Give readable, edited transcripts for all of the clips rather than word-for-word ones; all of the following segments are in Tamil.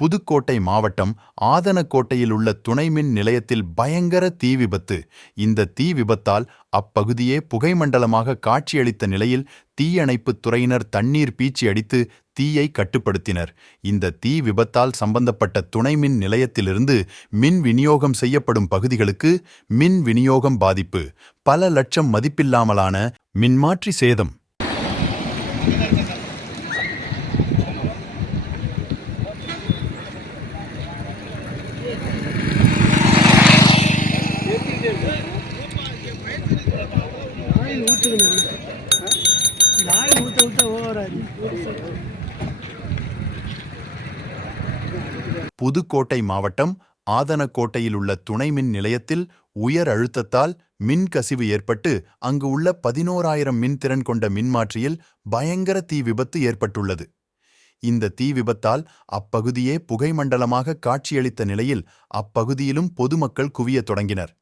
புதுக்கோட்டை மாவட்டம் ஆதனக்கோட்டையில் உள்ள துணைமின் நிலையத்தில் பயங்கர தீ விபத்து. இந்த தீ விபத்தால் அப்பகுதியே புகைமண்டலமாக காட்சியளித்த நிலையில் தீயணைப்புத் துறையினர் தண்ணீர் பீச்சி அடித்து தீயை கட்டுப்படுத்தினர். இந்த தீ விபத்தால் சம்பந்தப்பட்ட துணைமின் நிலையத்திலிருந்து மின் விநியோகம் செய்யப்படும் பகுதிகளுக்கு மின் விநியோகம் பாதிப்பு. பல லட்சம் மதிப்பில்லாமலான மின்மாற்றி சேதம். புதுக்கோட்டை மாவட்டம் ஆதனக்கோட்டையில் உள்ள துணைமின் நிலையத்தில் உயர் அழுத்தத்தால் மின் கசிவு ஏற்பட்டு அங்கு உள்ள 11,000 மின்திறன் கொண்ட மின்மாற்றியில் பயங்கர தீ விபத்து ஏற்பட்டுள்ளது. இந்த தீ விபத்தால் அப்பகுதியே புகைமண்டலமாக காட்சியளித்த நிலையில் அப்பகுதியிலும் பொதுமக்கள் குவியத் தொடங்கினர்.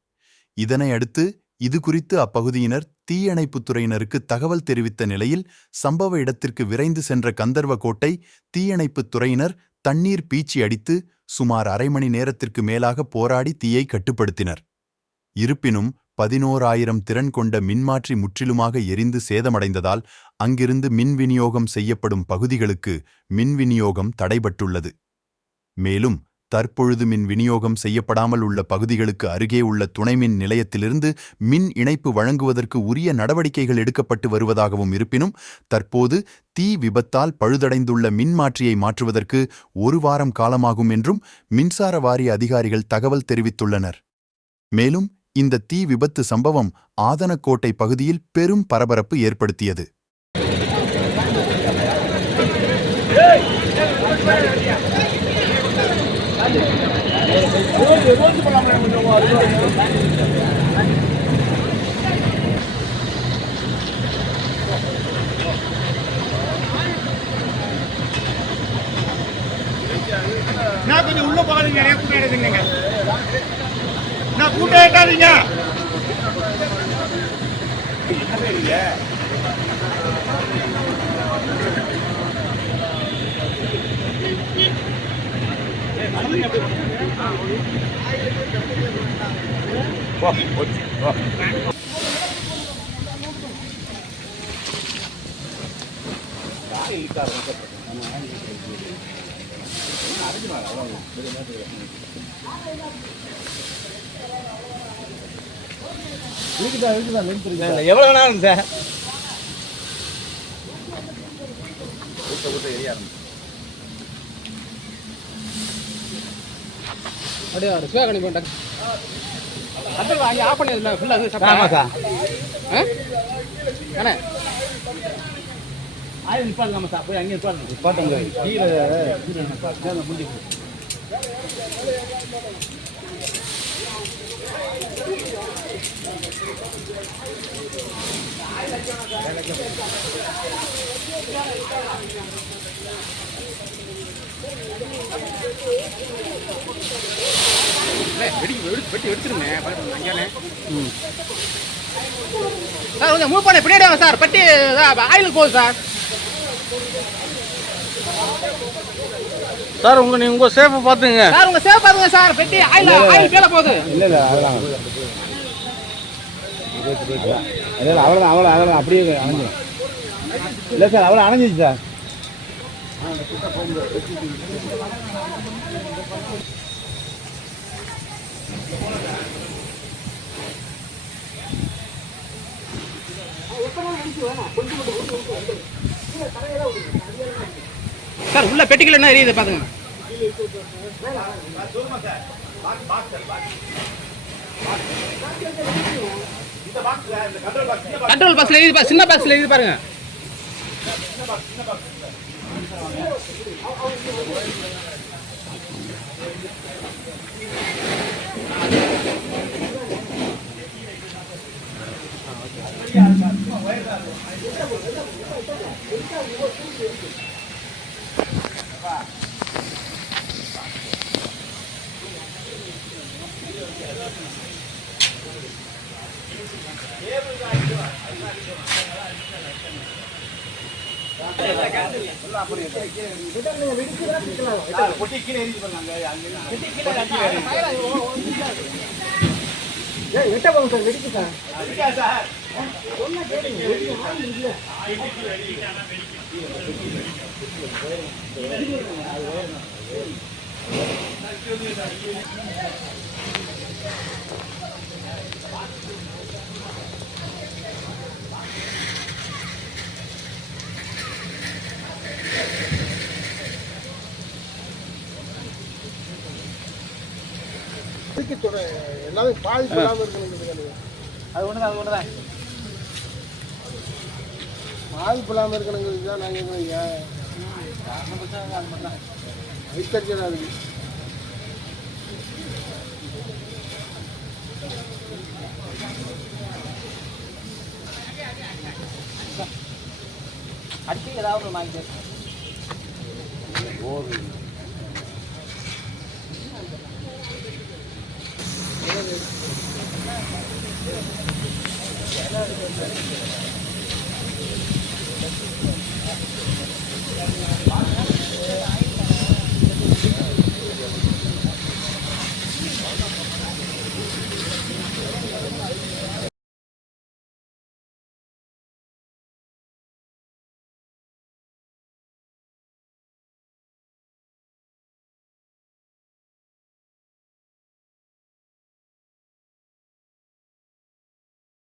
இதனையடுத்து இதுகுறித்து அப்பகுதியினர் தீயணைப்புத் துறையினருக்கு தகவல் தெரிவித்த நிலையில் சம்பவ இடத்திற்கு விரைந்து சென்ற கந்தர்வக்கோட்டை தீயணைப்புத் துறையினர் தண்ணீர் பீச்சி அடித்து சுமார் அரை மணி நேரத்திற்கு மேலாக போராடி தீயை கட்டுப்படுத்தினர். இருப்பினும் 11,000 திறன் கொண்ட மின்மாற்றி முற்றிலுமாக எரிந்து சேதமடைந்ததால் அங்கிருந்து மின் விநியோகம் செய்யப்படும் பகுதிகளுக்கு மின் விநியோகம் தடைபட்டுள்ளது. மேலும் தற்பொழுது மின் விநியோகம் செய்யப்படாமல் உள்ள பகுதிகளுக்கு அருகே உள்ள துணைமின் நிலையத்திலிருந்து மின் இணைப்பு வழங்குவதற்கு உரிய நடவடிக்கைகள் எடுக்கப்பட்டு வருவதாகவும் இருப்பினும் தற்போது தீ விபத்தால் பழுதடைந்துள்ள மின்மாற்றியை மாற்றுவதற்கு 1 வாரம் காலமாகும் என்றும் மின்சார வாரிய அதிகாரிகள் தகவல் தெரிவித்துள்ளனர். மேலும் இந்த தீ விபத்து சம்பவம் ஆதனக்கோட்டை பகுதியில் பெரும் பரபரப்பு ஏற்படுத்தியது. நான் கொஞ்சம் உள்ள போகாதீங்க, கூட்டாடுங்க. நான் கூட்டாட்டாதீங்க. எவ்வளவு நாள் சார் அப்படியே ரிஸ்வா கணி போட்டாங்க. கண்ட்ரோல் வாங்கி ஆஃப் பண்ணிடல ஃபுல்லா அது சப்பா. ஆமா சார். அண்ணே ஆய் நிப்பாங்க சார், போய் அங்கே நிப்பாட்டுங்க. கீழே நிப்பாட்டுங்க முந்தி. வெட்டி எடுத்துருங்க சார். கொஞ்சம் மூவ் பண்ண பின்னாடி வாங்க சார். பட்டி ஆயிலுக்கு போகுது சார். சார் உங்க சேஃபை பார்த்துங்க சார். உங்க சேஃப் பார்த்துங்க சார். பெட்டி ஆயில் மேல போகுது. இல்லை அவ்வளோ அப்படியே அணைஞ்சிடும். இல்லை சார் அவ்வளோ அணைஞ்சிச்சு சார். சார் உள்ள பெட்டிகள் என்ன எரியுது பாத்துங்க. கண்ட்ரோல் பாக்ஸ்ல எரியுது, சின்ன பாக்ஸ்ல எரியுது பாருங்க. எல்லாமே பாதிப்பு இல்லாமல் இருக்கணும். அது ஒண்ணுதான் பாதிப்பு இல்லாமல் இருக்கணுங்கிறது தான் நாங்கள் இருக்கிறீங்க. வைத்தறிச்சலாக இருக்கு. அடிச்சு ஏதாவது வாங்கிட்டு